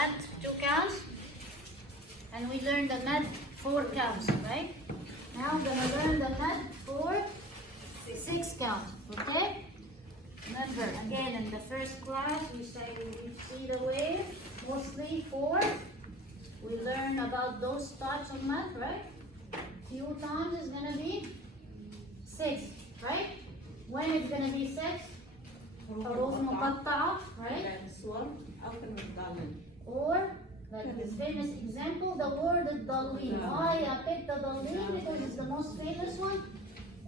mad 2 counts, and we learned the mad 4 counts, right? Now I'm gonna learn the mad for 6 counts, okay? Remember, again, in the first class, we see the wave, mostly 4. We learn about those types of mad, right? Few times is gonna be 6, right? When it's gonna be 6? حروف مقطعة, right? Or, like this famous example, the word الضالين. Why I picked the ضالين? Because it's the most famous one,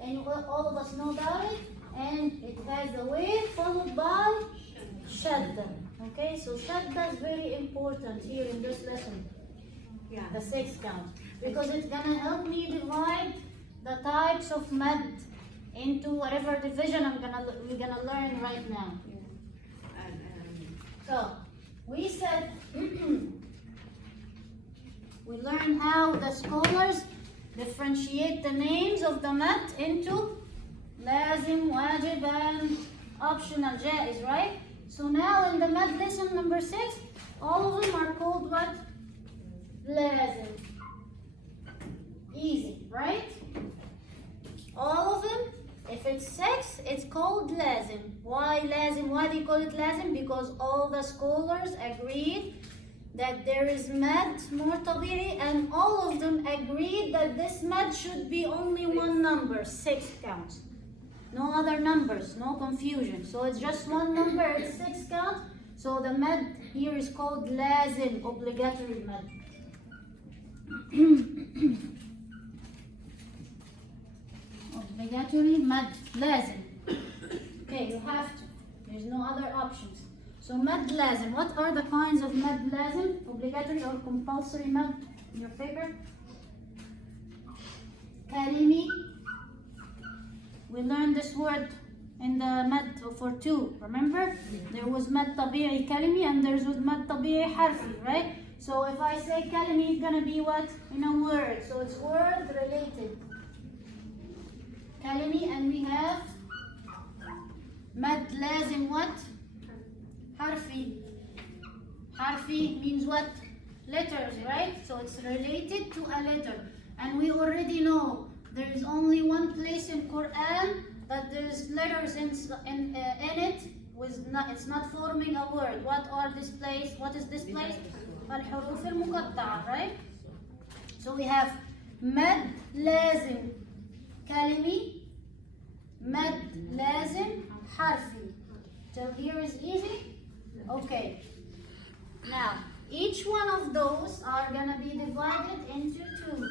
and all of us know about it. And it has the wave followed by shadda. Okay, so shadda is very important here in this lesson. Yeah. The 6 count, because it's gonna help me divide the types of mad into whatever division we're gonna learn right now. Yeah. So we said we learned how the scholars differentiate the names of the mad into lazim, wajib, and optional, jaiz, right? So now in the mad lesson number 6, all of them are called what? Lazim. Easy, right? All of them, if it's 6, it's called lazim. Why lazim? Why do you call it lazim? Because all the scholars agreed that there is mad more tabi'i, and all of them agreed that this mad should be only one number, 6 counts. No other numbers, no confusion. So it's just one number, it's 6 count. So the mad here is called lazim, obligatory mad. Obligatory mad, lazim. Okay, you have to. There's no other options. So mad lazim. What are the kinds of mad lazim? Obligatory or compulsory mad in your paper? Kalimi. We learned this word in the mad for 2. Remember? There was mad tabi'i kalimi and there was mad tabi'i harfi, right? So if I say kalimi, it's gonna be what? In a word. So it's word related. Kalimi, and we have mad lazim what? Harfi. Harfi means what? Letters, right? So it's related to a letter. And we already know there is only one place in Quran that there is letters in it. It's not forming a word. What are this place? What is this place? Al-huruf al-muqatta'a, right? So we have mad lazim kalimi, mad lazim harfi. Till here is easy? Okay. Now, each one of those are gonna be divided into 2.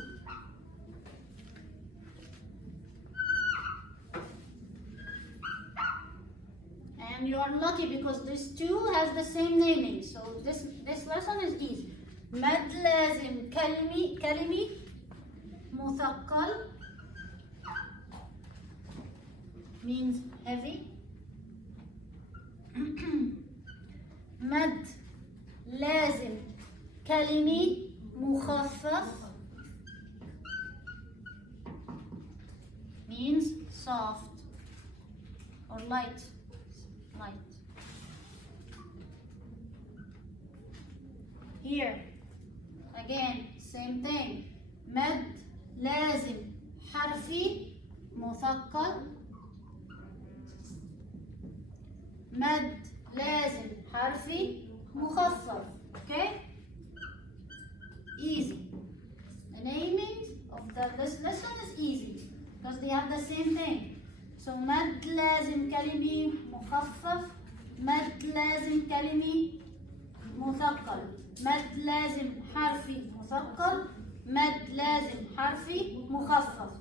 And you are lucky because this 2 has the same naming. So this lesson is easy. Mad lazim kalimi muthaqqal means heavy. Mad lazim kalimi mukhaffaf means soft or light. Here, again, same thing. Mad lazim harfi muthaqqal. Mad lazim harfi mukhaffaf. Okay? Easy. The naming of this lesson is easy because they have the same thing. So mad lazim kalimi mukhaffaf, mad lazim kalimi مثقل, مد لازم حرفي مثقل, مد لازم حرفي مخفف.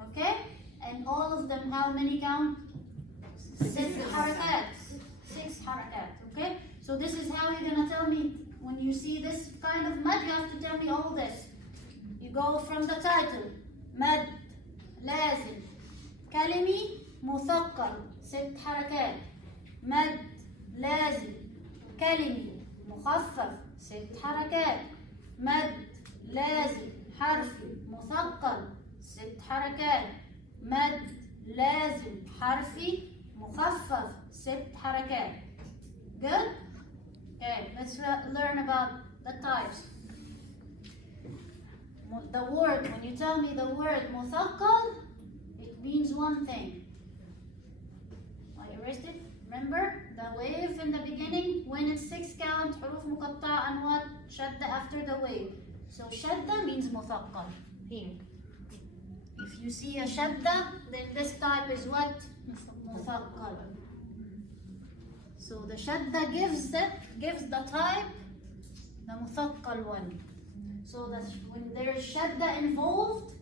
Okay? And all of them, how many count? 6 harakat. 6 harakat. Okay? So this is how you're gonna tell me when you see this kind of mad, you have to tell me all this. You go from the title. مد لازم كلمي مثقل 6 حركات. مد لازم كلمي مخفف 6 حركات. مد لازم حرفي مثقل 6 حركات. مد لازم حرفي مخفف 6 حركات. Good? Okay, let's learn about the types. The word, when you tell me the word مثقل, it means one thing. I erased it. Remember the wave in the beginning? When it's 6 count, حروف مقطعة and what? شدة after the wave. So شدة means مثقل. Here. If you see a shadda, then this type is what? مثقل. So the shadda gives the type the مثقل one. So that when there is shadda involved,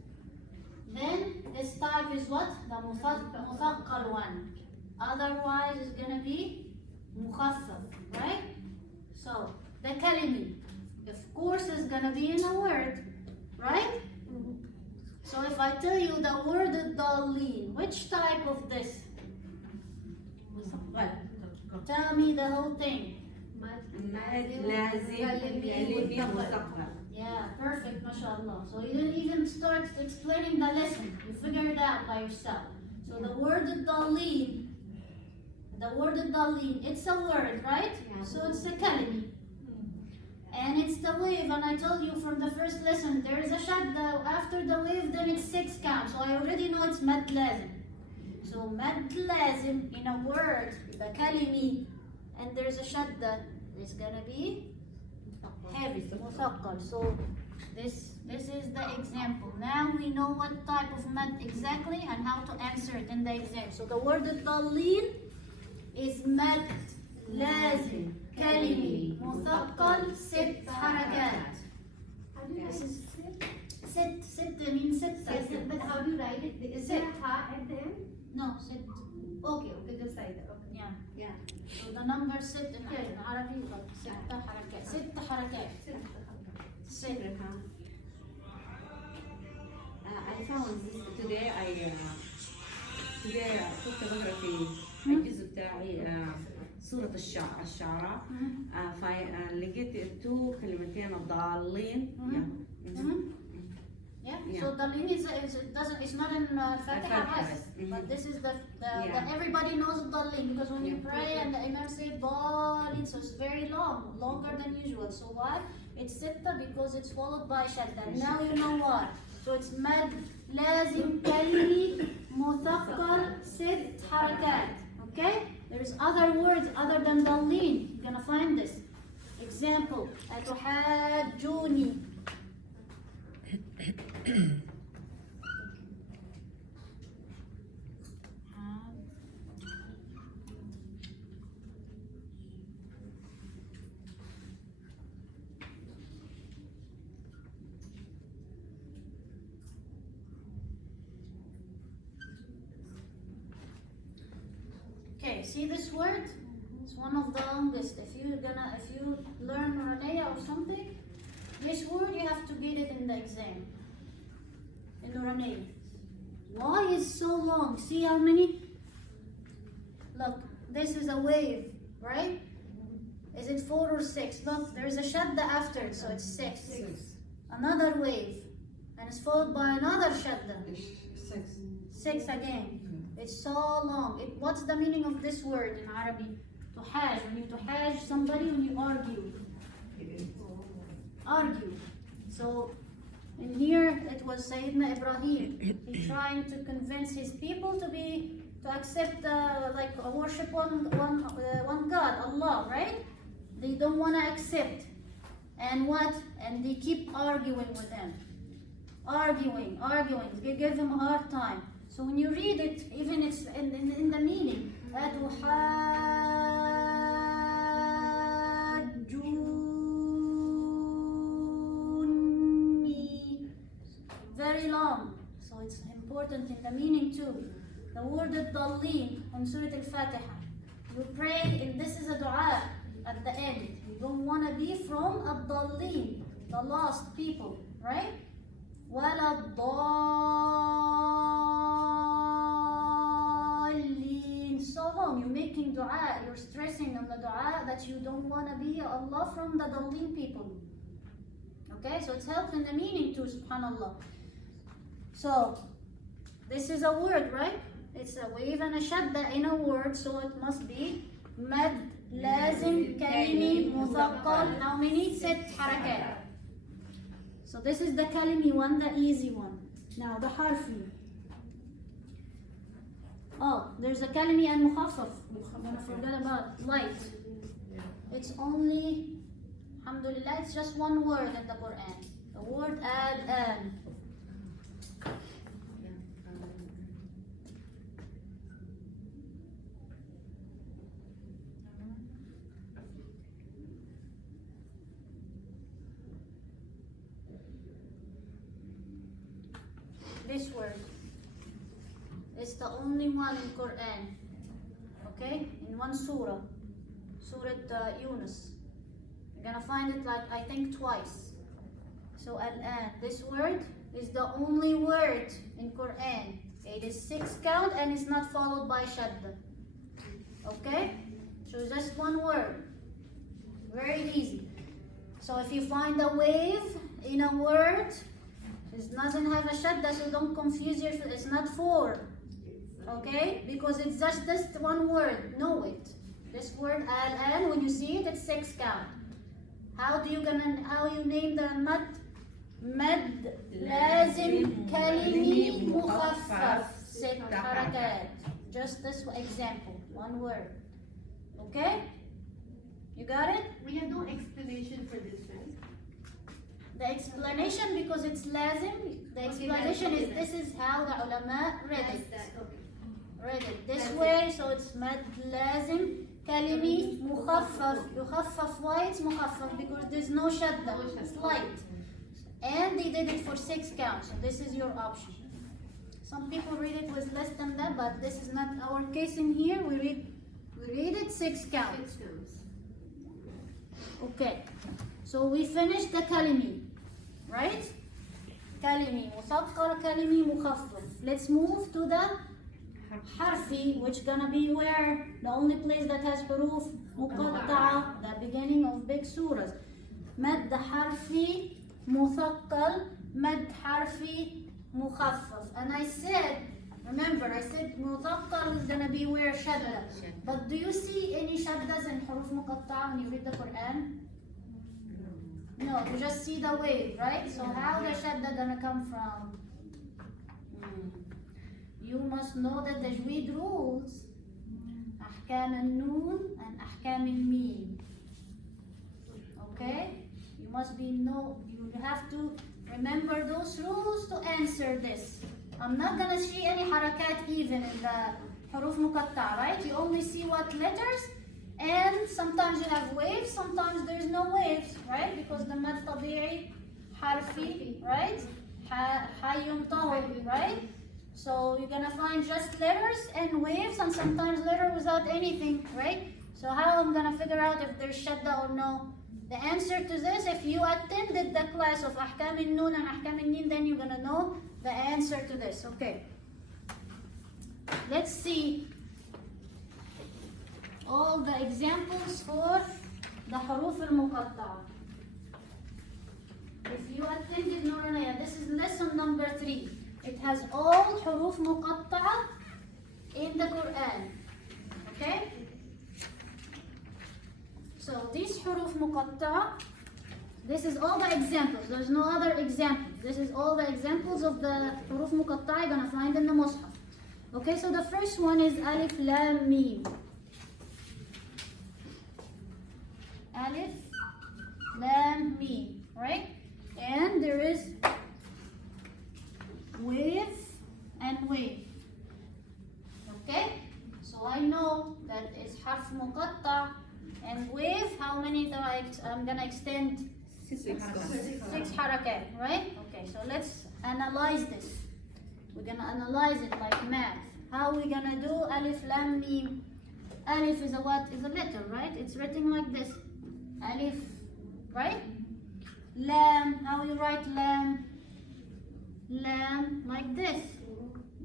then this type is what? The مثقل one. Otherwise it's gonna be مخفف, right? So the kalimi, of course, is gonna be in a word, right? So if I tell you the word الضالين, which type of this? Tell me the whole thing. Yeah, perfect, mashallah. So you didn't even start explaining the lesson. You figured it out by yourself. So the word الضالين, it's a word, right? So it's a kalimi. And it's the wave, and I told you from the first lesson, there is a shadda after the wave, then it's 6 count. So I already know it's mad lazim. So mad lazim in a word, the kalimi, and there's a shadda, it's gonna be heavy, مثقل. So this is the example. Now we know what type of mad exactly and how to answer it in the exam. So the word الضالين is mad لازم كلمي مثقل 6 حركات. This is ست means ستة. But how do you write it? Is it ha at the end? No, ست. Okay, just like that. Okay. Yeah. So the number ست in Arabic, ست حركات. ست حركات. ست. I found this today. I كنت بقرا في الجزء بتاعي سورة الشعراء فلقيت كلمتين الضالين. Yeah. So ضالين it's not in Fatiha, but this is the everybody knows ضالين because when you pray and the Imam say ضالين, so it's very long, longer than usual. So why? It's ستة because it's followed by shadda. Now you know why. So it's مد لازم كلمي مثقل 6 حركات. Okay? There's other words other than ضالين. You're gonna find this. Example: أتحاجوني. Okay, see this word? It's one of the longest. If you learn Nuraniyya or something, this word you have to get it in the exam. In Nuraniyya. Why is so long? See how many? Look, this is a wave, right? Is it 4 or 6? Look, there's a shadda after it, so it's 6. Another wave, and it's followed by another shadda. 6 again. It's so long. What's the meaning of this word in Arabic? Tuhaj. When you tuhaj somebody, when you argue. Argue. So in here it was Sayyidina Ibrahim. He trying to convince his people to accept worship one God, Allah, right? They don't want to accept. And what? And they keep arguing with him. Arguing. They give him a hard time. So when you read it, even it's in the meaning, very long. So it's important in the meaning too. The word الضالين in Surah Al-Fatiha. You pray, and this is a dua at the end. You don't want to be from الضالين, the lost people, right? ولا الضالين. So long, you're making dua, you're stressing on the dua that you don't want to be Allah from the ضالين people. Okay, so it's helped in the meaning too, subhanallah. So this is a word, right? It's a wave and a shadda in a word, so it must be mad لازم كلمي مثقل. How many? 6 حركات. So this is the كلمي one, the easy one. Now the حرفي. Oh, there's a كلمي المخفف. I'm gonna forget about light. It's only, alhamdulillah, it's just one word in the Quran. The word al-an. This word is the only one in Quran, okay, in one surah, Surah Yunus. You're gonna find it like, I think, twice. So al-an, this word is the only word in Quran. It is 6 count and it's not followed by shadda, okay? So just one word, very easy. So if you find a wave in a word, it doesn't have a shadda, so don't confuse yourself. It's not 4, okay? Because it's just this one word. Know it. This word al-an, when you see it, it's 6 count. How you name the mad? Mad لازم كلمي مخفف 6 حركات. Just this example, one word. Okay? You got it? We have no explanation for this, right? The explanation, because it's lazim, the explanation is this is how the ulama read it. Read it this way, so it's mad lazim kalimi mukhaffaf. Yukhaffaf, why it's mukhaffaf? Because there's no shadda, it's light. And they did it for 6 counts, so this is your option. Some people read it with less than that, but this is not our case in here. We read it 6 counts. Okay, so we finished the kalimi. Right? كلمي مثقل كلمي مخفف. Let's move to the حرفي, which gonna be where the only place that has حروف مقطعة, the beginning of big surahs. مد حرفي مثقل, مد حرفي مخفف. And I said, remember, I said مثقل is gonna be where shadda. But do you see any shaddas in حروف مقطعة when you read the Quran? No, you just see the wave, right? So how the shadda gonna come from? You must know the Tajweed rules. أحكام النون and أحكام الميم. Okay? You must you have to remember those rules to answer this. I'm not gonna see any harakat even in the حروف مقطعة, right? You only see what letters? And sometimes you have waves, sometimes there's no waves, right? Because the mad tabi'i, harfi, right? Hayyun tahur, right? So you're gonna find just letters and waves, and sometimes letter without anything, right? So how I'm gonna figure out if there's shadda or no? The answer to this, if you attended the class of Ahkam al-Nun and Ahkam al-Nin, then you're gonna know the answer to this, okay? Let's see all the examples for the حروف المقطعة. If you attended Nuranaya, this is lesson number 3. It has all حروف مقطعة in the Quran. Okay? So these حروف مقطعة, this is all the examples. There's no other examples. This is all the examples of the حروف مقطعة you're gonna find in the Mus'haf. Okay, so the first one is Alif Lam Mim. Alif, Lam, Mim, right? And there is wave and wave. Okay? So I know that it's harf muqatta and wave. How many I'm gonna extend? 6 harakat, right? Okay, so let's analyze this. We're gonna analyze it like math. How we gonna do Alif, Lam, Mim? Alif is a what? Is a letter, right? It's written like this. Alif, right? Lam, how you write lam? Lam, like this.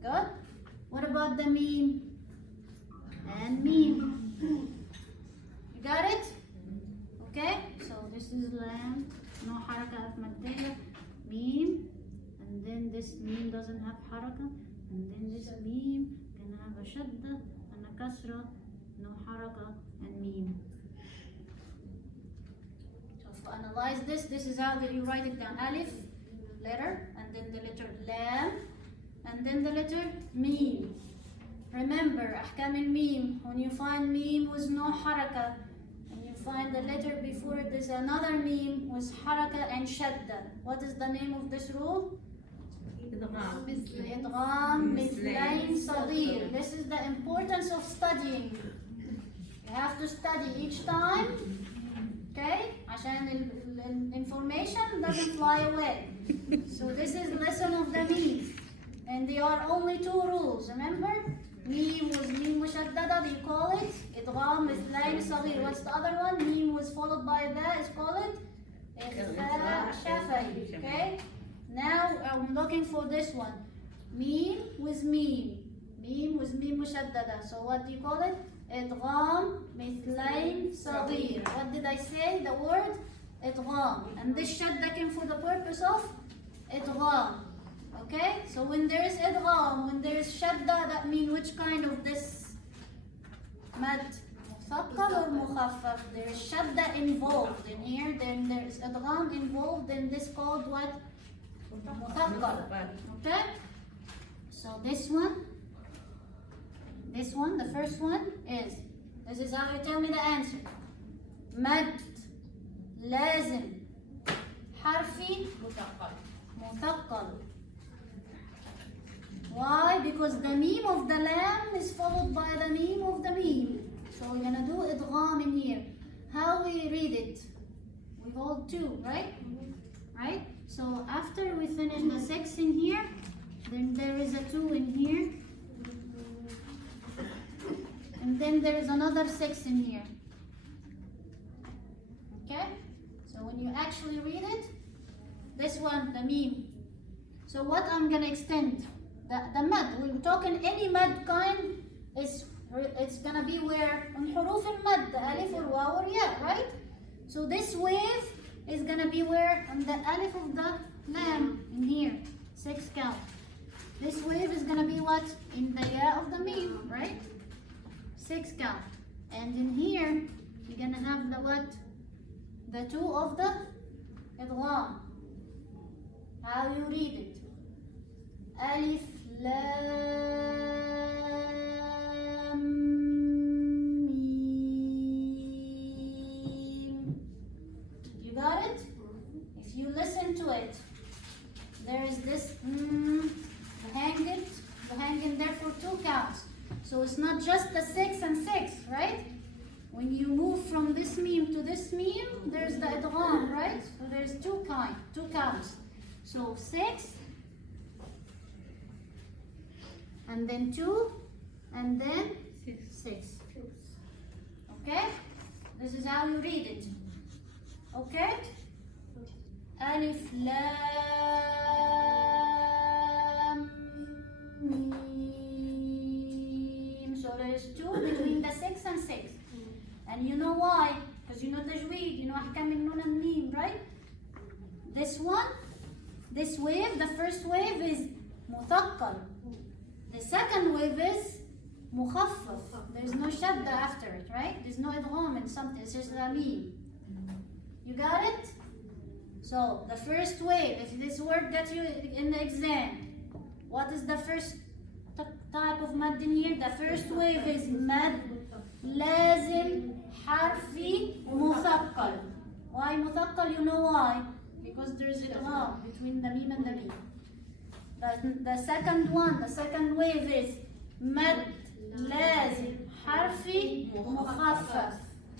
Good? What about the meme? And meme. You got it? Okay? So this is lam, no haraka maddeya, meme, and then this meme doesn't have haraka, and then this meme can have a shadda and a kasra, no haraka, and meme. analyze this. This is how that you write it down. Alif, letter, and then the letter lam, and then the letter meme. Remember, أحكام الميم. When you find meme with no حركة, and you find the letter before it, there's another meme with حركة and شدة. What is the name of this rule? إدغام مثلين صغير. This is the importance of studying. You have to study each time, okay? عشان information doesn't fly away. So this is lesson of the memes, and there are only two rules. Remember, meme was meme مشددة. They call it إدغام مثلين صغير. What's the other one? Meme was followed by that. Is call it إخفاء شفوي. Okay. Now I'm looking for this one. Meme with meme. Meme with meme مشددة. So what do you call it? إدغام مثلين صغير. What did I say? The word إدغام. And this shadda came for the purpose of إدغام. Okay? So when there is إدغام, when there is shadda, that means which kind of this mad? مثقل or مخفف? There is shadda involved in here. Then there is إدغام involved. Then this called what? مثقل. Okay? So this one, the first one is, this is how you tell me the answer. مد لازم حرفي مثقل. Why? Because the meme of the lamb is followed by the meme of the meme. So we're gonna do idgham in here. How we read it? We hold two, right? Right? So after we finish the 6 in here, then there is a 2 in here. And then there is another 6 in here. Okay? So when you actually read it, this one, the meme. So what I'm gonna extend? The mad. We're talking any mad kind it's gonna be where on حروف المد, the alif or waw or ya, right? So this wave is gonna be where on the alif of the lam in here, 6 count. This wave is gonna be what? In the ya of the meme, right? 6 count. And in here, you're gonna have the what? The 2 of the idgham. How you read it? Alif, lam, mim. You got it? If you listen to it, there is this hanging there for 2 counts. So it's not just the 6 and 6, right? When you move from this meme to this meme, there's the idgham, right? So there's 2 counts. So 6, and then 2, and then 6. Okay? This is how you read it. Okay? Alif, lam, mim. So there is 2 between the 6 and 6. And you know why? Because you know Tajweed, you know أحكام النون and mim, right? This one, this wave, the first wave is مثقل. The second wave is مخفف. There's no shadda after it, right? There's no idgham in something. It's just a meme. You got it? So the first wave, if this word gets you in the exam, what is the first type of mad in here? The first wave is mad لازم حرفي مثقل. Why مثقل? You know why? Because there's idgham between the meme and the meme. The second one, the second wave is مد لازم حرفي مخفف.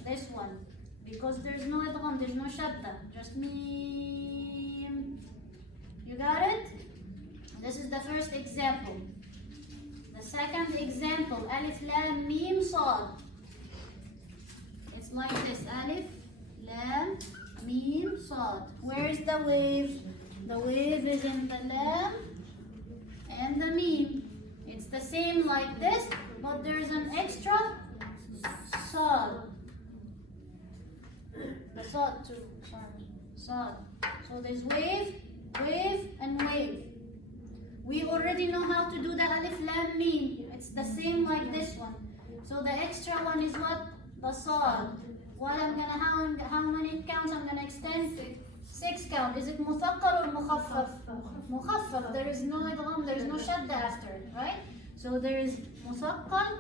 This one. Because there's no idgham, there's no shadda, just meme. You got it? This is the first example. The second example, alif, lam, mim, sad. It's like this, alif, lam, mim, sad. Where is the wave? The wave is in the lam and the mim. It's the same like this, but there's an extra sad. The sad too, sorry, sad. So there's wave, wave, and wave. We already know how to do the alif, lam, mim. It's the same like this one. So the extra one is what? The sad. What I'm gonna, how many counts I'm gonna extend? 6 count. Is it مثقل or مخفف? مخفف. There is no idgham, there is no shadda after it, right? So there is مثقل,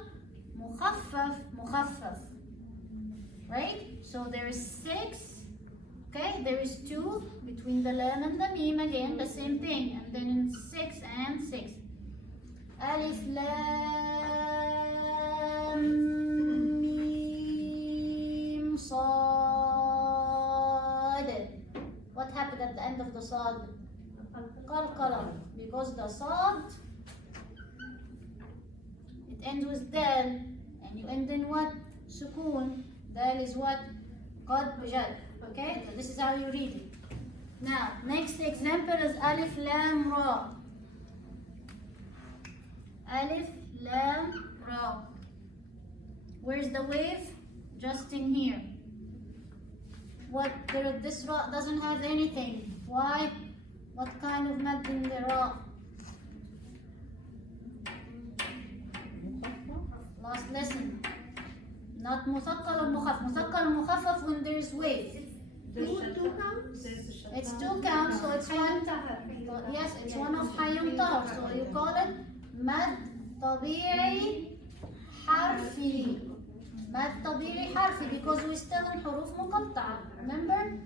مخفف, مخفف. Right? So there is 6. Okay, there is 2 between the lam and the mim again, the same thing. And then in 6 and 6. Alif lam mim sad. What happened at the end of the sad? Qalqala. Because the sad, it ends with dal. And you end in what? Sukoon. Dal is what? Qad bajad. Okay, so this is how you read it. Now, next example is Alif Lam Ra. Alif Lam Ra. Where's the wave? Just in here. What? This Ra doesn't have anything. Why? What kind of mad in the Ra? Last lesson. Not مثقل or مخفف. مثقل or مخفف when there is wave. Two counts? It's 2 counts, so it's one. Yes, it's one of حي طهر. So you call it مد طبيعي حرفي. مد طبيعي حرفي because we're still in حروف مقطعة. Remember?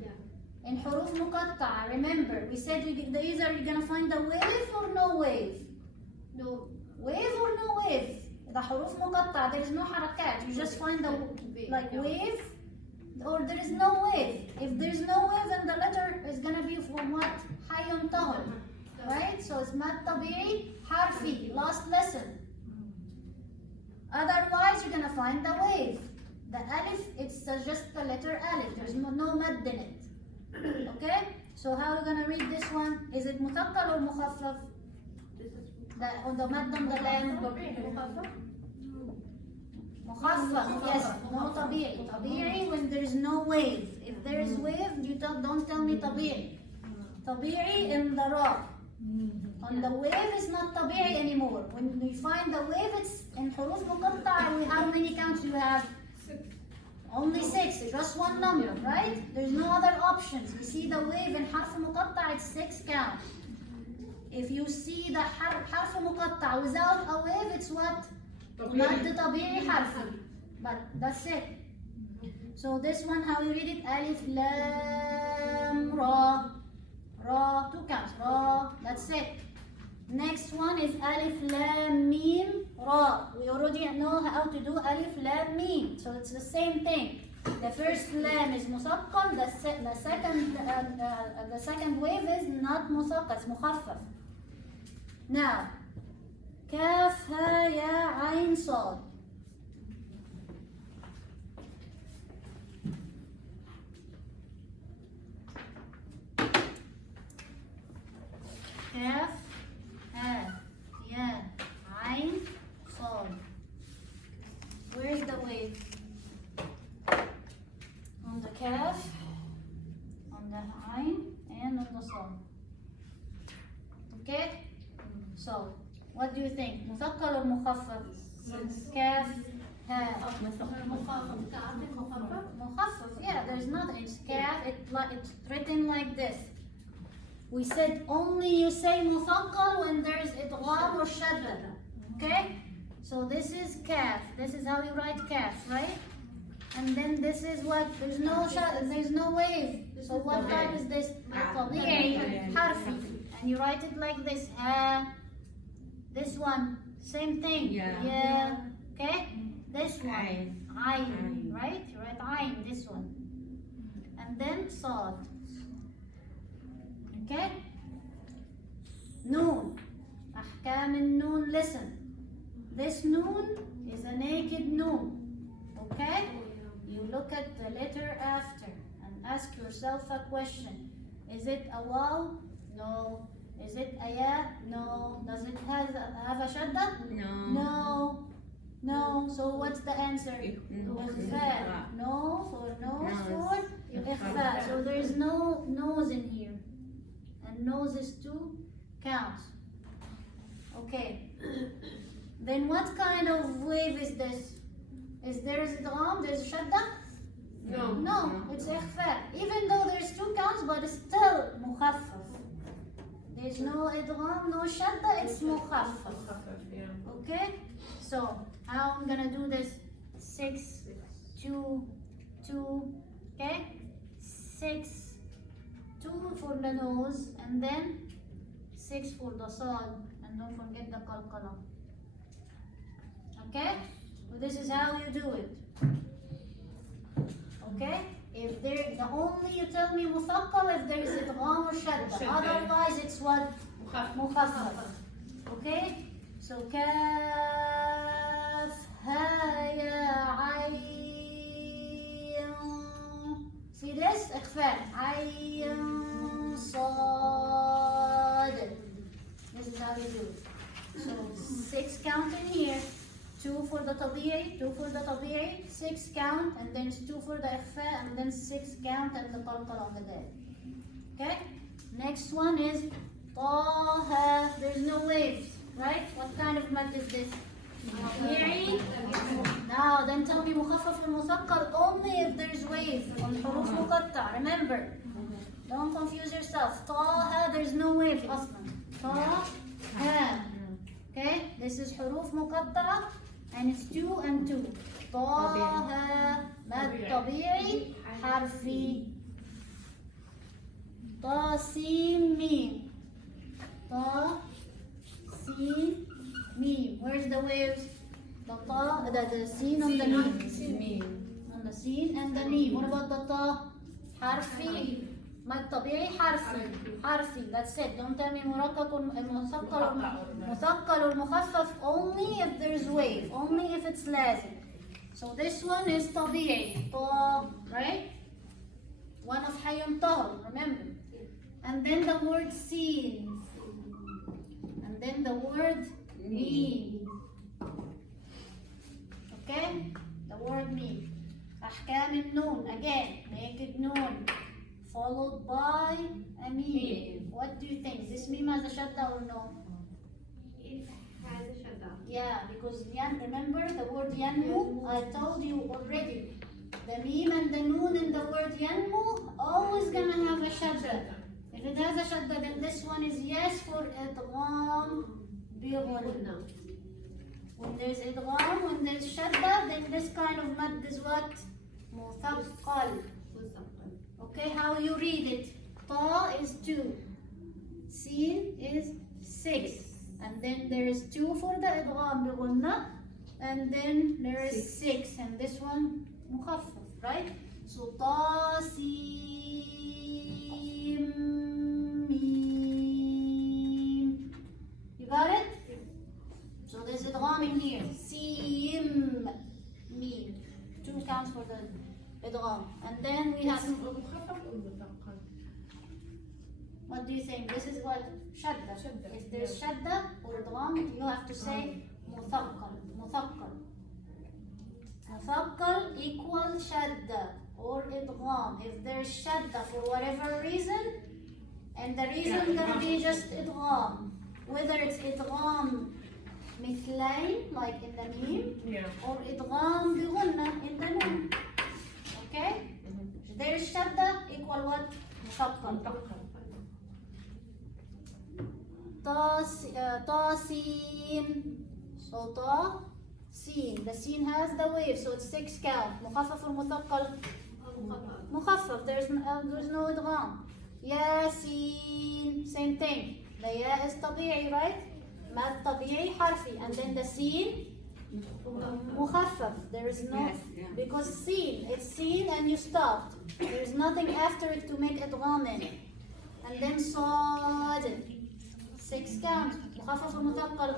In حروف مقطعة. Remember, we said either you're gonna find a wave or no wave. No. Wave or no wave. The حروف مقطعة. There is no حركات. You just find the like wave. Or there is no wave. If there is no wave, then the letter is gonna be from what? حي طهر. Right? So it's مد طبيعي حرفي. Last lesson. Otherwise, you're gonna find the wave. The alif, it's just the letter alif. There's no mad in it. Okay? So how are we gonna read this one? Is it مثقل or مخفف? The mad on the lamb. مخفف. Yes. No طبيعي. طبيعي when there is no wave. If there is wave, you don't tell me طبيعي. طبيعي in the ra. On the wave is not طبيعي anymore. When we find the wave, it's in حروف مقطعة. How many counts you have? 6. Only 6. It's just one number, right? There's no other options. We see the wave in حرف مقطع, it's 6 counts. If you see the حرف مقطع without a wave, it's what? مد طبيعي حرفي. But that's it. So this one, how you read it? Alif Lam Ra. Ra, 2 counts. Ra, that's it. Next one is Alif Lam Mim Ra. We already know how to do Alif Lam Mim. So it's the same thing. The first lam is مثقل. The second wave is not مثقل. It's مخفف. Now, كاف ها يا عين صاد. كاف ها يا عين صاد. Where is the wave? On the kaf, on the ain, and on the صاد. Okay? So, what do you think? مثقل or مخفف? كاف ها. مخفف. Yeah, there's nothing. It's kaf. It's written like this. We said only you say مثقل when there is idgham or shadda. Okay? So this is kaf. This is how you write kaf, right? And then this is what? There's no shadda. There's no wave. So what type is this? طبيعي حرفي. And you write it like this. This one, same thing. Yeah. Okay? This one. Ayn. Right? You write ayn, this one. And then صاد. Okay? Noon. أحكام النون. Listen. This noon is a naked noon. Okay? You look at the letter after and ask yourself a question. Is it a waw? No. Is it a ya? No. Does it have a shadda? No. No. No. So what's the answer? إخفاء. No for nose for إخفاء. So there is no nose in here. And nose is 2 counts. Okay. Then what kind of wave is this? Is there idgham? There's shadda? No. No, it's ikhfa. Even though there's 2 counts, but still is no idgham, no shadda, it's mukhaffaf. Okay? So, how I'm gonna do this? 6, 2, 2, okay? 6, 2 for the nose, and then 6 for the sad, and don't forget the qalqala. Okay? So this is how you do it. Okay? If there, the only you tell me muthaqqal if there is idgham or shadda. Otherwise, it's what? Mukhaffaf. Okay? So kaf, ha, ya, ayn. See this? Ikhfa. Ayn, sad. This is how you do it. So 6 count in here. 2 for the tabi'i, 2 for the tabi'i, 6 count, and then it's 2 for the ikhfa, and then 6 count and the qalqal on the dead. Okay? Next one is taha. There's no waves, right? What kind of mad is this? Tabi'i. Now, then tell me mukhaffaf and muthaqqal only if there's wave on huruf muqatta. Remember, don't confuse yourself. Taha, there's no wave aslan. Taha. Okay? This is huruf muqatta. And it's 2 and 2. طه مد طبيعي حرفي. طا سين ميم. طا سين ميم. Where's the waves? The طا, the سين on the mim. On the سين and the mim. What about the طا? حرفي. مد طبيعي حرفي. That's it. Don't tell me مرقق مثقل or مخفف only if there's wave, only if it's لازم. So this one is طبيعي, طا, right? One of حي طهر, remember. And then the word سين. And then the word ميم. Okay? The word ميم. أحكام النون, again, naked نون. Followed by a meme. What do you think? This meme has a shadda or no? It has a shadda. Yeah, because remember the word yanmu? I told you already. The meme and the noon in the word yanmu always gonna have a shadda. If it has a shadda, then this one is yes for idgham bighunna. When there's idgham, when there's shadda, then this kind of mad is what? Muthaqqal. Okay, how you read it? Ta is 2, Sin is 6, and then there is 2 for the idgham bighunna, and then there is 6, and this one mukhaffaf, right? So ta sin mim. You got it? So there's idgham in here. Sim mim. 2 counts for the idgham, and then we have. What do you think? This is what shadda. If there's shadda or idgham, you have to say muthaqqal. Muthaqqal equal shadda or idgham. If there's shadda for whatever reason, and the reason gonna be just idgham, whether it's idgham mithlayn like in the meme, or idgham bighunna in the noon. Okay? There is shadda equal what? Muthaqqal. Ta sin. So ta sin. The sin has the wave, so it's 6 count. Mukhaffaf or muthaqqal? Mukhaffaf. There's no idgham. Ya sin. Same thing. The ya is tabi'i, right? Mad tabi'i harfi. And then the sin mukhaffaf. There is no, because sin, it's sin and you stopped. There is nothing after it to make idgham in it. And then sad, 6 count. Mukhaffaf or muthaqqal?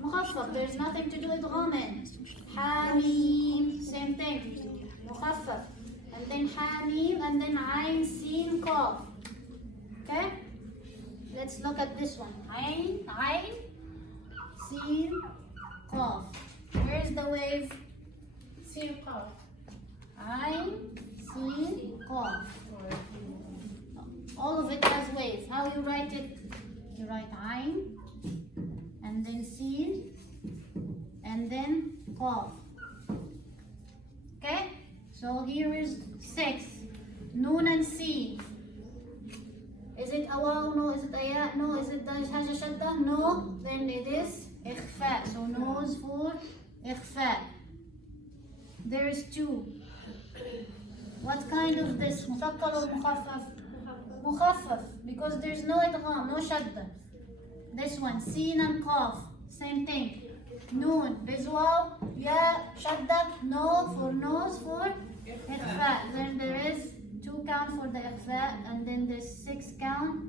Mukhaffaf. There is nothing to do idgham in. Hamim, same thing. Mukhaffaf. And then hamim, and then ayn, sin, qaf. Okay? Let's look at this one. Ayn, sin, qaf. Where's the wave? Sin, qaf. Ayn, sin, qaf. All of it has wave. How you write it? You write ayn, and then sin, and then qaf. Okay? So here is 6. Noon and sin. Is it a waw? No. Is it ياء no is it حاجة شدة no then it is إخفاء so nose for إخفاء. There is two. What kind of this مثقل or مخفف؟ مخفف because there's no إدغام no شدة. This one سين and قاف same thing. نون بزواو ياء شدة no for nose for إخفاء. Then there is 2 count for the إخفاء and then there's 6 count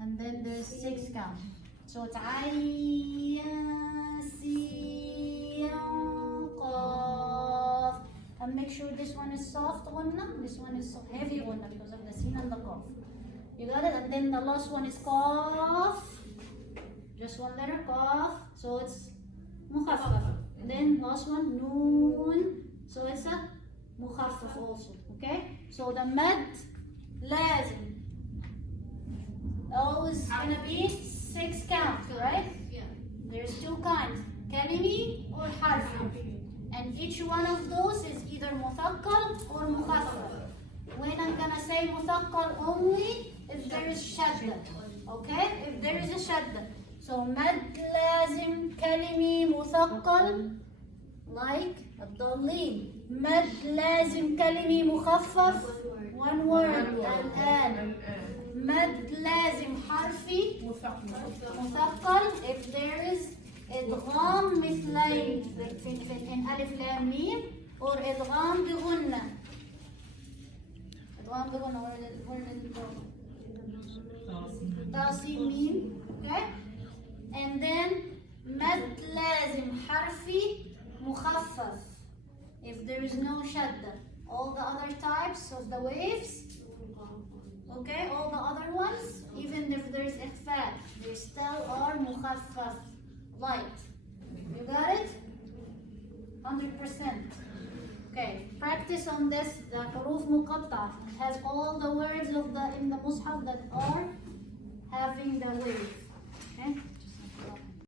and then there's 6 count. So it's عين سين قاف. And make sure this one is soft غنة, this one is heavy غنة because of the sin and the قاف. You got it? And then the last one is قاف. Just one letter قاف. So it's مخفف. Then last one نون. So it's a مخفف also. Okay? So the مد لازم always gonna be 6 count, right? Yeah. There's 2 kinds, كلمي or حرفي. And each one of those is either مثقل or مخفف. When I'm gonna say مثقل only if there is شدة. Okay? If there is a شدة. So مد لازم كلمي مثقل like الضالين. مد لازم كلمي مخفف one word الآن. مد لازم حرفي مثقل if there is إدغام مثلين in ألف لام ميم or إدغام بغنة. إدغام بغنة تاسين ميم. Okay? And then مد لازم حرفي مخفف if there is no شدة. All the other types of the waves, okay, all the other ones, even if there's إخفاء, they still are مخفف, light. You got it? 100%. Okay, practice on this. The حروف مقطعة has all the words of the in the mushaf that are having the wave. Okay.